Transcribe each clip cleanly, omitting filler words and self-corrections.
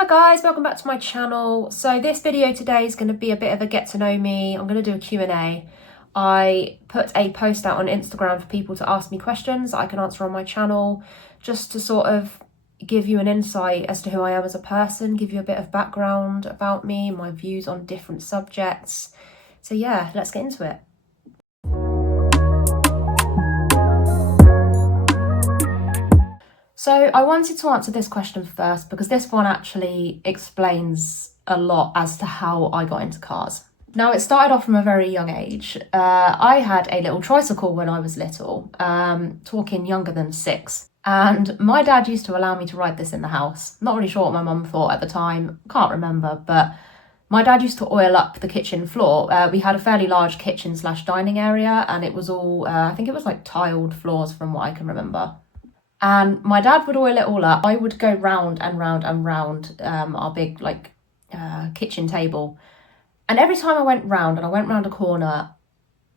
Hi guys, welcome back to my channel. So this video today is going to be a bit of a get to know me. I'm going to do a Q&A. I put a post out on Instagram for people to ask me questions that I can answer on my channel, just to sort of give you an insight as to who I am as a person, give you a bit of background about me, my views on different subjects. So yeah, let's get into it. So I wanted to answer this question first because this one actually explains a lot as to how I got into cars. Now, it started off from a very young age. I had a little tricycle when I was little, talking younger than 6. And my dad used to allow me to ride this in the house. Not really sure what my mum thought at the time, can't remember, but my dad used to oil up the kitchen floor. We had a fairly large kitchen/dining area, and it was all, I think it was like tiled floors from what I can remember. And my dad would oil it all up. I would go round and round and round our big kitchen table. And every time I went round a corner,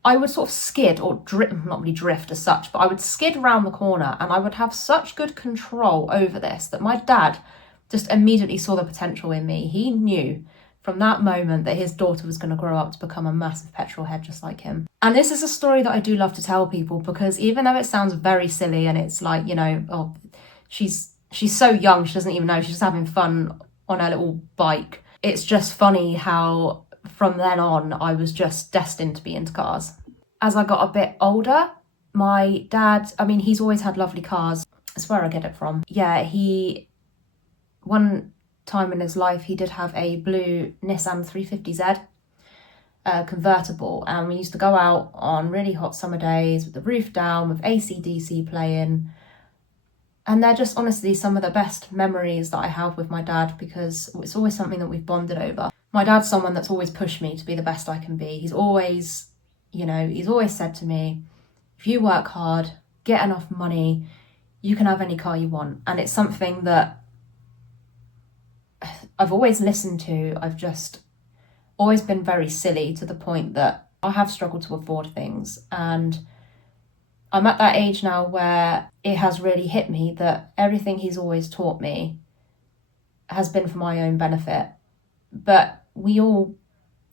I would sort of skid or drift, not really drift as such, but I would skid round the corner, and I would have such good control over this that my dad just immediately saw the potential in me. He knew from that moment that his daughter was going to grow up to become a massive petrol head just like him. And this is a story that I do love to tell people, because even though it sounds very silly and it's like, you know, oh, she's so young, she doesn't even know, she's just having fun on her little bike. It's just funny how from then on I was just destined to be into cars. As I got a bit older, my dad, I mean, he's always had lovely cars. That's where I get it from. Yeah, one time in his life he did have a blue Nissan 350Z convertible, and we used to go out on really hot summer days with the roof down with AC/DC playing, and they're just honestly some of the best memories that I have with my dad, because it's always something that we've bonded over. My dad's someone that's always pushed me to be the best I can be. He's always said to me, if you work hard, get enough money, you can have any car you want. And it's something that I've always listened to. I've just always been very silly, to the point that I have struggled to afford things. And I'm at that age now where it has really hit me that everything he's always taught me has been for my own benefit. But we all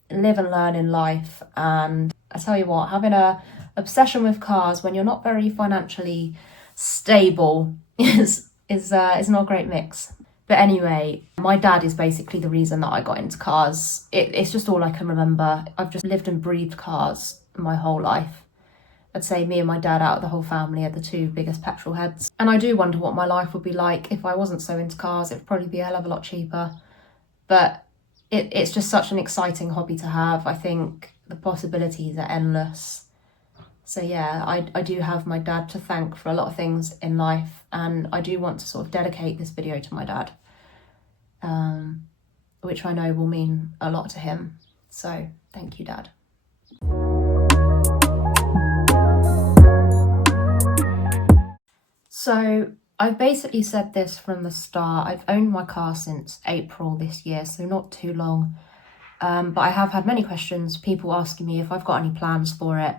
live and learn in life. And I tell you what, having a obsession with cars when you're not very financially stable is not a great mix. But anyway, my dad is basically the reason that I got into cars. It's just all I can remember. I've just lived and breathed cars my whole life. I'd say me and my dad, out of the whole family, are the two biggest petrol heads. And I do wonder what my life would be like if I wasn't so into cars. It'd probably be a hell of a lot cheaper. But it's just such an exciting hobby to have. I think the possibilities are endless. So yeah, I do have my dad to thank for a lot of things in life, and I do want to sort of dedicate this video to my dad, which I know will mean a lot to him. So thank you, Dad. So I've basically said this from the start. I've owned my car since April this year, so not too long. But I have had many questions, people asking me if I've got any plans for it.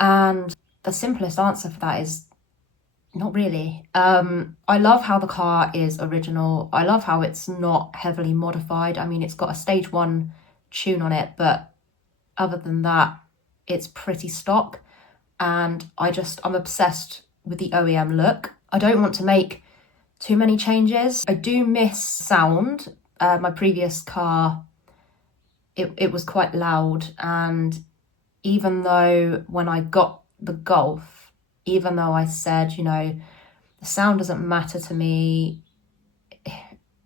And the simplest answer for that is not really. I love how the car is original. I love how it's not heavily modified. I mean, it's got a stage 1 tune on it, but other than that, it's pretty stock. And I'm obsessed with the OEM look. I don't want to make too many changes. I do miss sound. My previous car, it was quite loud, and even though when I got the Golf, even though I said, you know, the sound doesn't matter to me,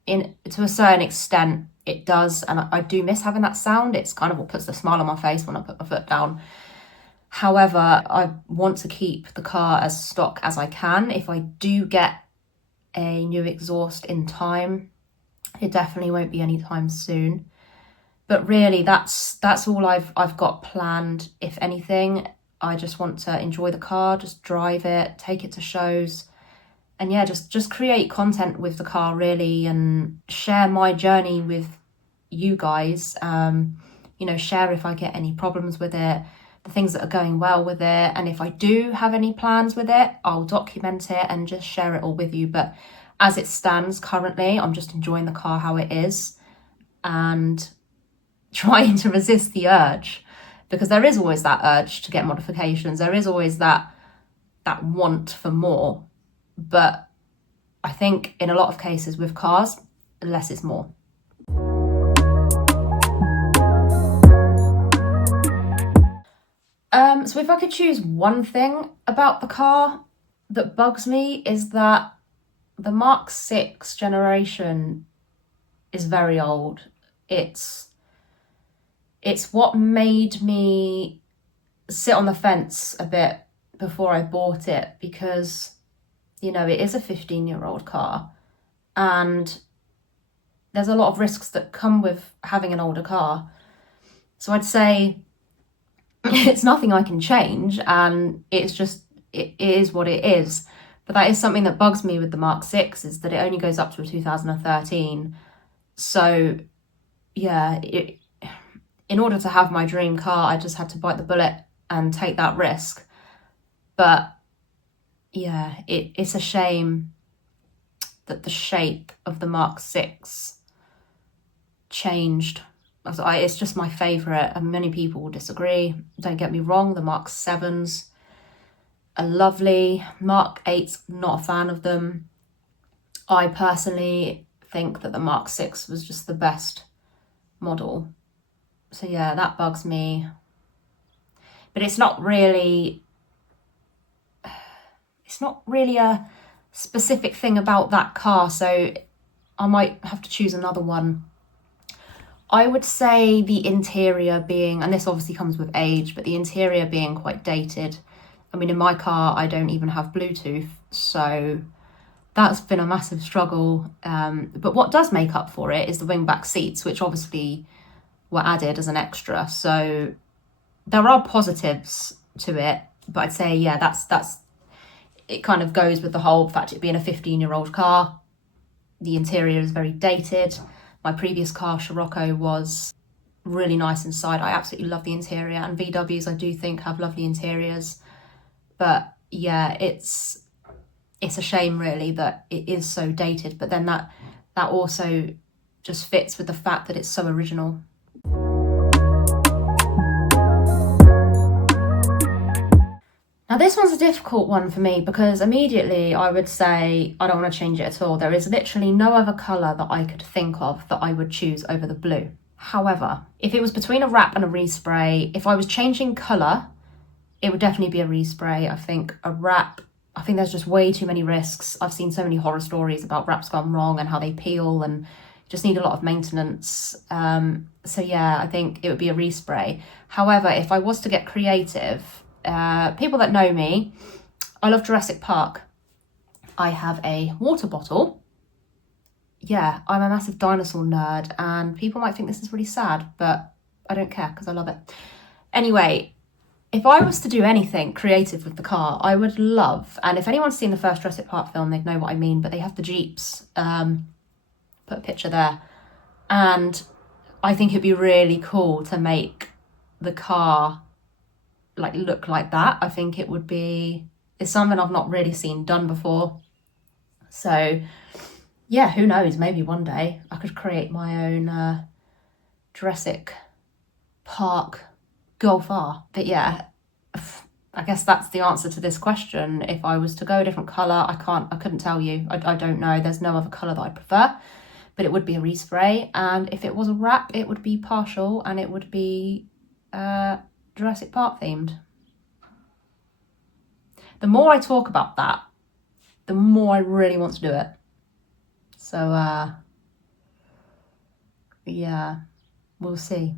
to a certain extent it does, and I do miss having that sound. It's kind of what puts the smile on my face when I put my foot down. However, I want to keep the car as stock as I can. If I do get a new exhaust in time, it definitely won't be anytime soon. But really, that's all I've got planned. If anything, I just want to enjoy the car, just drive it, take it to shows, and yeah, just create content with the car really, and share my journey with you guys. You know, share if I get any problems with it, the things that are going well with it, and if I do have any plans with it, I'll document it and just share it all with you. But as it stands currently, I'm just enjoying the car how it is and trying to resist the urge, because there is always that urge to get modifications. There is always that want for more. But I think in a lot of cases with cars, less is more. So if I could choose one thing about the car that bugs me, is that the Mark 6 generation is very old. It's what made me sit on the fence a bit before I bought it, because, you know, it is a 15-year-old car and there's a lot of risks that come with having an older car. So I'd say it's nothing I can change, and it's just, it is what it is. But that is something that bugs me with the Mark 6, is that it only goes up to 2013. So yeah, in order to have my dream car, I just had to bite the bullet and take that risk. But yeah, it's a shame that the shape of the Mark 6 changed. It's just my favourite, and many people will disagree. Don't get me wrong, the Mark 7s are lovely. Mark 8's, not a fan of them. I personally think that the Mark 6 was just the best model. So yeah, that bugs me. But it's not really a specific thing about that car, so I might have to choose another one. I would say the interior being, and this obviously comes with age, but the interior being quite dated. I mean, in my car, I don't even have Bluetooth, so that's been a massive struggle. But what does make up for it is the wingback seats, which obviously were added as an extra. So there are positives to it, but I'd say, yeah, that's it kind of goes with the whole fact it being a 15-year-old car. The interior is very dated. My previous car, Scirocco, was really nice inside. I absolutely love the interior, and VWs I do think have lovely interiors. But yeah, it's a shame really that it is so dated, but then that also just fits with the fact that it's so original. Now this one's a difficult one for me, because immediately I would say I don't want to change it at all. There is literally no other colour that I could think of that I would choose over the blue. However, if it was between a wrap and a respray, if I was changing colour, it would definitely be a respray. I think a wrap, I think there's just way too many risks. I've seen so many horror stories about wraps gone wrong and how they peel and just need a lot of maintenance. So yeah, I think it would be a respray. However, if I was to get creative, people that know me, I love Jurassic Park. I have a water bottle. Yeah, I'm a massive dinosaur nerd, and people might think this is really sad, but I don't care because I love it. Anyway, if I was to do anything creative with the car, I would love, and if anyone's seen the first Jurassic Park film, they'd know what I mean, but they have the Jeeps. Put a picture there. And I think it'd be really cool to make the car like look like that. I think it would be, it's something I've not really seen done before. So yeah, who knows, maybe one day I could create my own Jurassic Park Golf R. But yeah, I guess that's the answer to this question. If I was to go a different colour, I couldn't tell you. I don't know. There's no other colour that I prefer, but it would be a respray. And if it was a wrap, it would be partial, and it would be Jurassic Park themed. The more I talk about that, the more I really want to do it. So yeah, we'll see.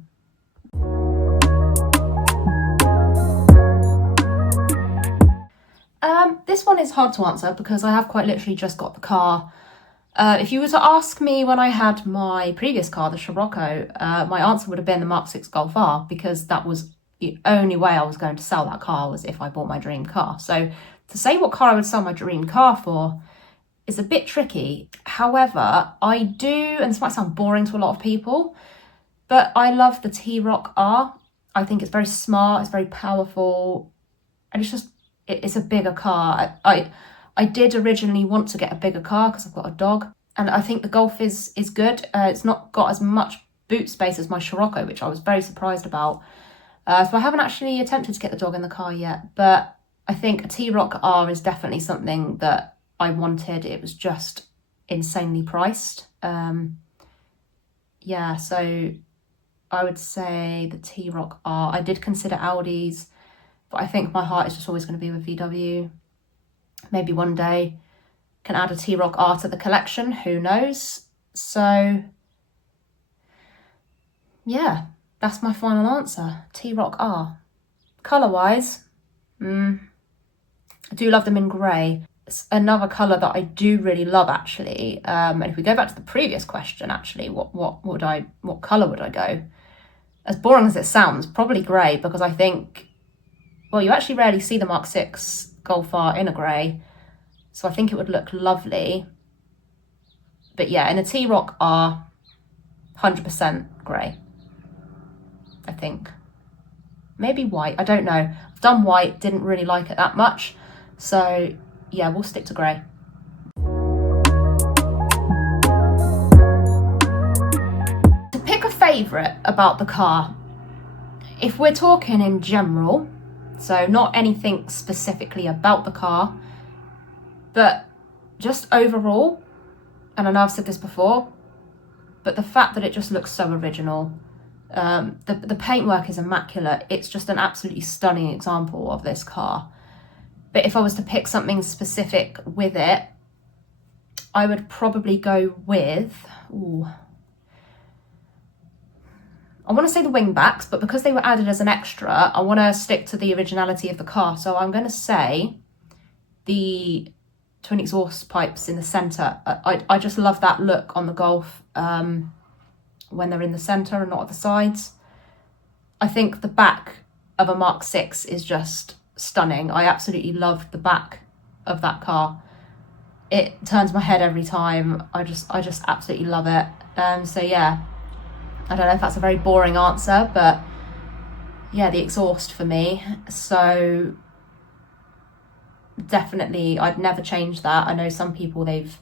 This one is hard to answer because I have quite literally just got the car. If you were to ask me when I had my previous car, the Scirocco, my answer would have been the Mark 6 Golf R, because that was the only way I was going to sell that car, was if I bought my dream car. So to say what car I would sell my dream car for is a bit tricky. However, I do, and this might sound boring to a lot of people, but I love the T-Roc R. I think it's very smart, it's very powerful, and it's a bigger car. I did originally want to get a bigger car because I've got a dog, and I think the Golf is good. It's not got as much boot space as my Scirocco, which I was very surprised about. So I haven't actually attempted to get the dog in the car yet, but I think a T-Roc R is definitely something that I wanted. It was just insanely priced. Yeah, so I would say the T-Roc R. I did consider Audis, but I think my heart is just always going to be with VW. Maybe one day can add a T-Roc R to the collection, who knows? So yeah, that's my final answer, T-Roc R. Colour-wise, I do love them in grey. It's another colour that I do really love, actually. And if we go back to the previous question, actually, what colour would I go? As boring as it sounds, probably grey, because I think, well, you actually rarely see the MK6 Golf R in a grey, so I think it would look lovely. But yeah, in a T-Roc R, 100% grey, I think. Maybe white, I don't know. I've done white, didn't really like it that much, so yeah, we'll stick to grey. To pick a favourite about the car, if we're talking in general, so not anything specifically about the car, but just overall, and I know I've said this before, but the fact that it just looks so original. The paintwork is immaculate. It's just an absolutely stunning example of this car. But if I was to pick something specific with it, I would probably go with, I want to say the wing backs, but because they were added as an extra, I want to stick to the originality of the car. So I'm going to say the twin exhaust pipes in the centre. I just love that look on the Golf when they're in the centre and not at the sides. I think the back of a MK6 is just stunning. I absolutely love the back of that car. It turns my head every time. I just absolutely love it. So yeah, I don't know if that's a very boring answer, but yeah, the exhaust for me. So definitely, I'd never change that. I know some people they've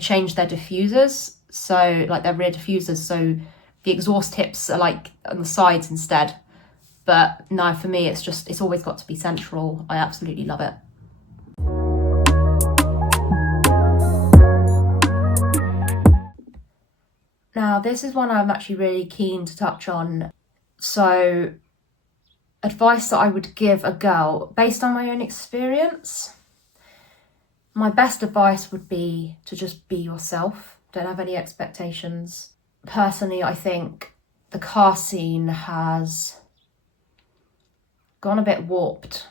changed their diffusers, so like their rear diffusers, so the exhaust tips are like on the sides instead. But no, for me, it's always got to be central. I absolutely love it. Now, this is one I'm actually really keen to touch on. So, advice that I would give a girl based on my own experience. My best advice would be to just be yourself. Don't have any expectations. Personally, I think the car scene has gone a bit warped.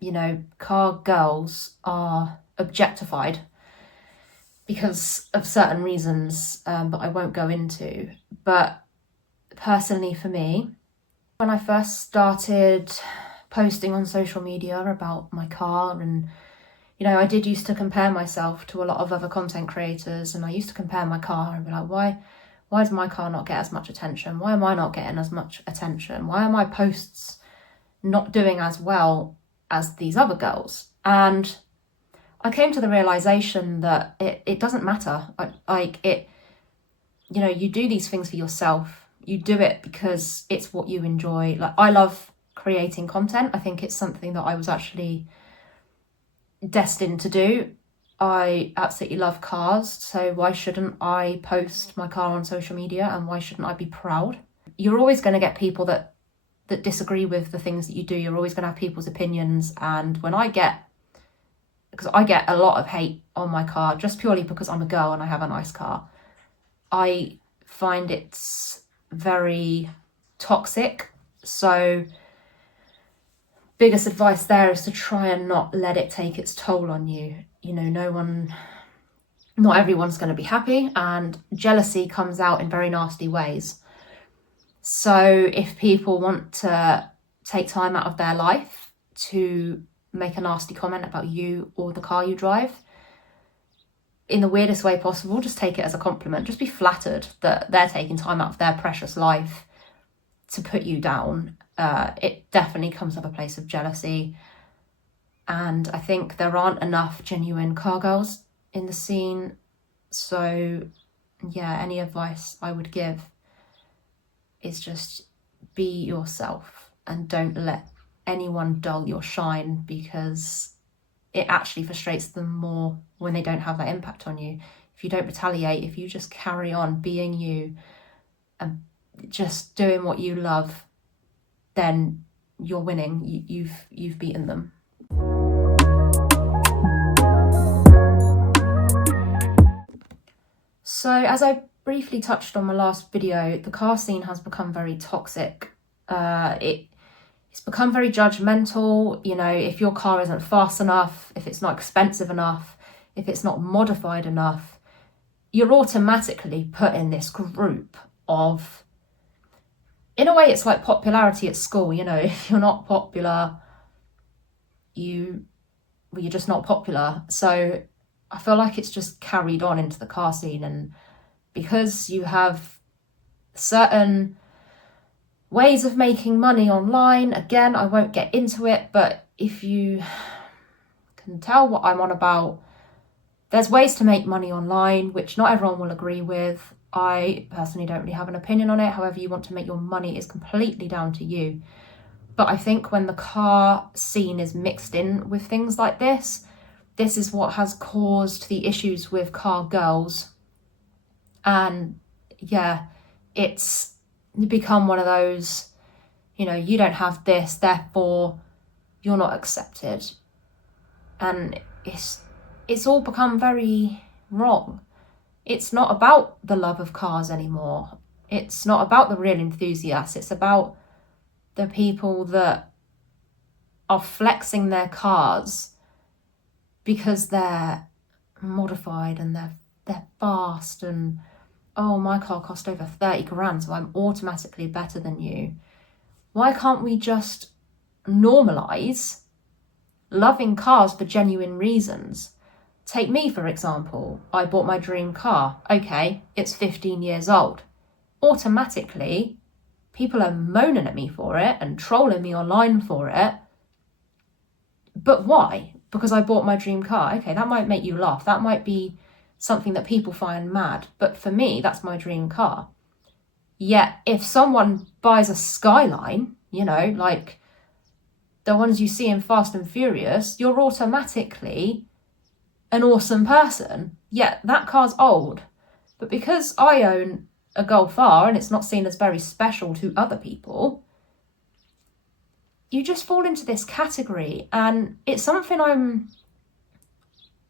You know, car girls are objectified because of certain reasons that I won't go into. But personally for me, when I first started posting on social media about my car, and you know, I did used to compare myself to a lot of other content creators, and I used to compare my car and be like, why does my car not get as much attention? Why am I not getting as much attention? Why are my posts not doing as well as these other girls? And I came to the realization that it doesn't matter. You know, you do these things for yourself. You do it because it's what you enjoy. Like, I love creating content. I think it's something that I was actually destined to do. I absolutely love cars, so why shouldn't I post my car on social media, and why shouldn't I be proud? You're always going to get people that disagree with the things that you do. You're always going to have people's opinions, and because I get a lot of hate on my car just purely because I'm a girl and I have a nice car, I find it's very toxic. So biggest advice there is to try and not let it take its toll on you. You know, not everyone's going to be happy, and jealousy comes out in very nasty ways. So if people want to take time out of their life to make a nasty comment about you or the car you drive, in the weirdest way possible, just take it as a compliment. Just be flattered that they're taking time out of their precious life to put you down. It definitely comes from a place of jealousy. And I think there aren't enough genuine car girls in the scene. So yeah, any advice I would give is just be yourself and don't let anyone dull your shine, because it actually frustrates them more when they don't have that impact on you. If you don't retaliate, if you just carry on being you and just doing what you love, then you're winning. You've beaten them. So as I briefly touched on my last video, the car scene has become very toxic. It's become very judgmental. You know, if your car isn't fast enough, if it's not expensive enough, if it's not modified enough, you're automatically put in this group of, in a way, it's like popularity at school. You know, if you're not popular, you're just not popular. So I feel like it's just carried on into the car scene, and because you have certain ways of making money online, again, I won't get into it, but if you can tell what I'm on about, there's ways to make money online, which not everyone will agree with. I personally don't really have an opinion on it. However you want to make your money is completely down to you. But I think when the car scene is mixed in with things like this is what has caused the issues with car girls. And yeah, it's become one of those, you know, you don't have this, therefore you're not accepted. And it's all become very wrong. It's not about the love of cars anymore. It's not about the real enthusiasts. It's about the people that are flexing their cars because they're modified and they're fast, and oh, my car cost over 30 grand, so I'm automatically better than you. Why can't we just normalise loving cars for genuine reasons? Take me, for example. I bought my dream car. Okay, it's 15 years old. Automatically, people are moaning at me for it and trolling me online for it. But why? Because I bought my dream car. Okay, that might make you laugh. That might be something that people find mad. But for me, that's my dream car. Yet, if someone buys a Skyline, you know, like the ones you see in Fast and Furious, you're automatically an awesome person. Yet, that car's old. But because I own a Golf R and it's not seen as very special to other people, you just fall into this category, and it's something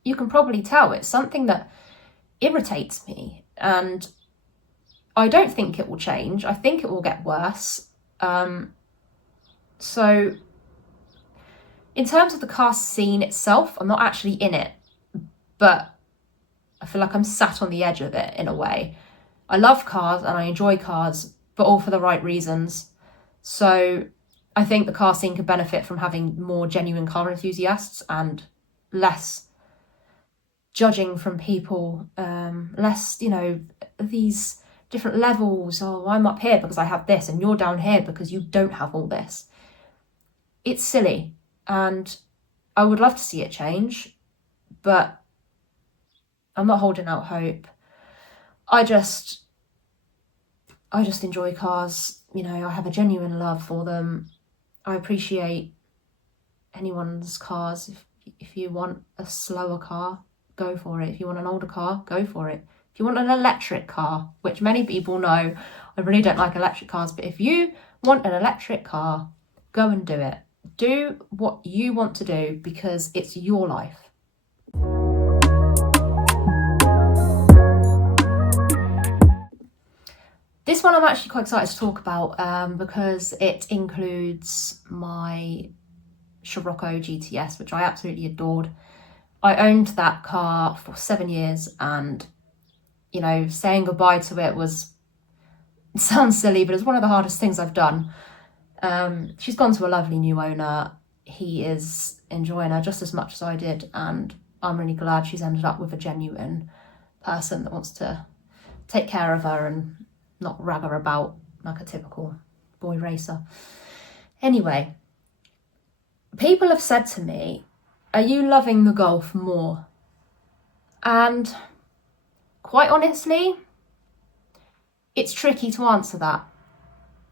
you can probably tell, it's something that irritates me, and I don't think it will change. I think it will get worse. So in terms of the car scene itself, I'm not actually in it, but I feel like I'm sat on the edge of it in a way. I love cars and I enjoy cars, but all for the right reasons. So I think the car scene could benefit from having more genuine car enthusiasts and less judging from people, less, you know, these different levels. Oh, I'm up here because I have this and you're down here because you don't have all this. It's silly, and I would love to see it change, but I'm not holding out hope. I just enjoy cars. You know, I have a genuine love for them. I appreciate anyone's cars. If you want a slower car, go for it. If you want an older car, go for it. If you want an electric car, which many people know, I really don't like electric cars, but if you want an electric car, go and do it. Do what you want to do because it's your life. This one I'm actually quite excited to talk about because it includes my Scirocco GTS, which I absolutely adored. I owned that car for 7 years, and, you know, saying goodbye to it it sounds silly, but it's one of the hardest things I've done. She's gone to a lovely new owner. He is enjoying her just as much as I did, and I'm really glad she's ended up with a genuine person that wants to take care of her and not rag her about like a typical boy racer. Anyway, people have said to me, are you loving the Golf more? And quite honestly, it's tricky to answer that.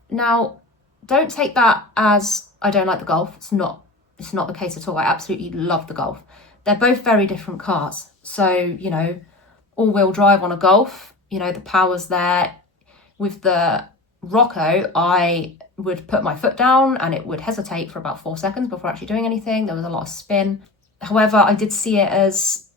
Now, don't take that as I don't like the Golf. It's not the case at all. I absolutely love the Golf. They're both very different cars. So, you know, all-wheel drive on a Golf, you know, the power's there. With the Rocco, I would put my foot down and it would hesitate for about 4 seconds before actually doing anything. There was a lot of spin. However, I did see it as,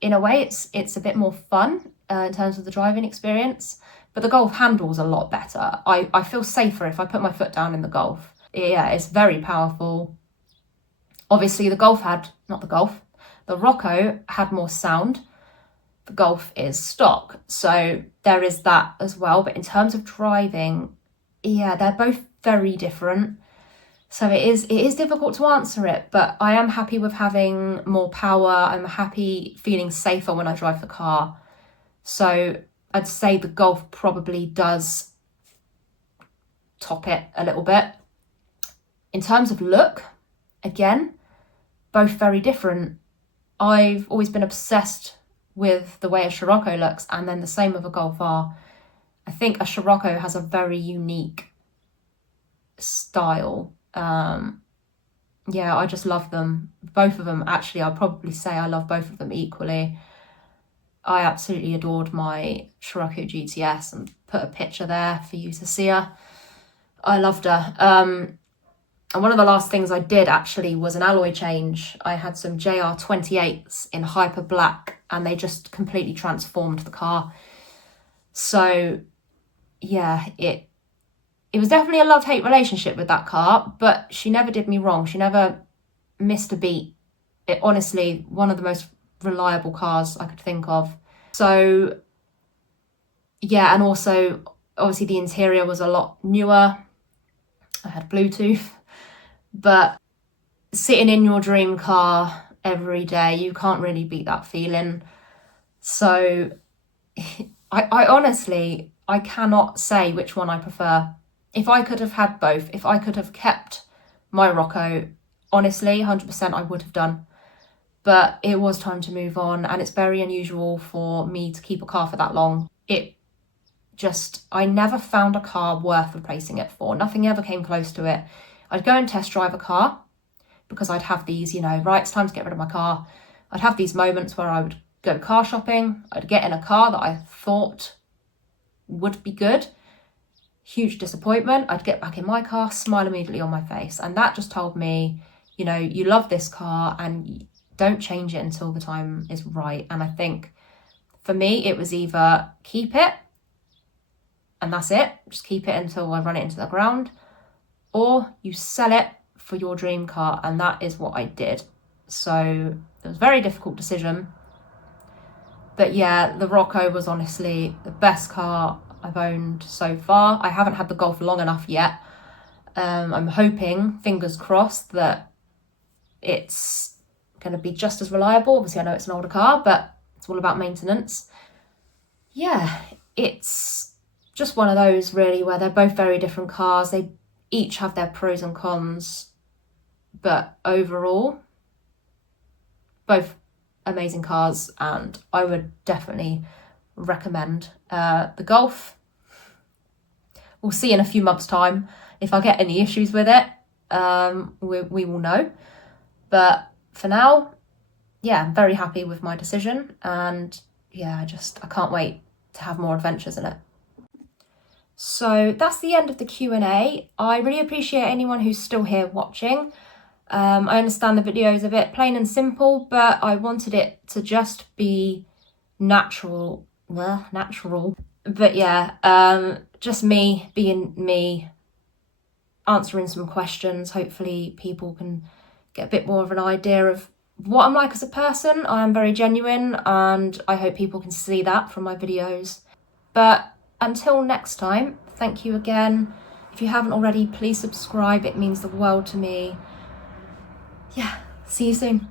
in a way, it's a bit more fun in terms of the driving experience. But the Golf handles a lot better. I feel safer if I put my foot down in the Golf. Yeah, it's very powerful. Obviously, the Rocco had more sound. The Golf is stock, so there is that as well. But in terms of driving, yeah, they're both very different. So it is difficult to answer it, but I am happy with having more power. I'm happy feeling safer when I drive the car. So I'd say the Golf probably does top it a little bit. In terms of look, again, both very different. I've always been obsessed with the way a Scirocco looks, and then the same with a Golf R. I think a Scirocco has a very unique style. Yeah, I just love them. Both of them, actually, I'd probably say I love both of them equally. I absolutely adored my Scirocco GTS and put a picture there for you to see her. I loved her. And one of the last things I did actually was an alloy change. I had some JR28s in hyper black and they just completely transformed the car. So yeah, it was definitely a love-hate relationship with that car, but she never did me wrong. She never missed a beat. It honestly, one of the most reliable cars I could think of. So yeah, and also obviously the interior was a lot newer. I had Bluetooth. But sitting in your dream car every day, you can't really beat that feeling. So I honestly, I cannot say which one I prefer. If I could have had both, if I could have kept my Rocco, honestly, 100% I would have done. But it was time to move on, and it's very unusual for me to keep a car for that long. I never found a car worth replacing it for. Nothing ever came close to it. I'd go and test drive a car because I'd have these, right, it's time to get rid of my car. I'd have these moments where I would go car shopping. I'd get in a car that I thought would be good. Huge disappointment. I'd get back in my car, smile immediately on my face. And that just told me, you love this car and don't change it until the time is right. And I think for me, it was either keep it and that's it. Just keep it until I run it into the ground. Or you sell it for your dream car, and that is what I did. So it was a very difficult decision. But yeah, the Rocco was honestly the best car I've owned so far. I haven't had the Golf long enough yet. I'm hoping, fingers crossed, that it's going to be just as reliable. Obviously, I know it's an older car, but it's all about maintenance. Yeah, it's just one of those really where they're both very different cars. They each have their pros and cons, but overall, both amazing cars, and I would definitely recommend the Golf. We'll see in a few months' time if I get any issues with it. We will know. But for now, yeah, I'm very happy with my decision, and yeah, I can't wait to have more adventures in it. So that's the end of the Q&A. I really appreciate anyone who's still here watching. I understand the video is a bit plain and simple, but I wanted it to just be natural. But yeah, just me being me, answering some questions. Hopefully people can get a bit more of an idea of what I'm like as a person. I am very genuine, and I hope people can see that from my videos. But until next time, thank you again. If you haven't already, please subscribe. It means the world to me. Yeah, see you soon.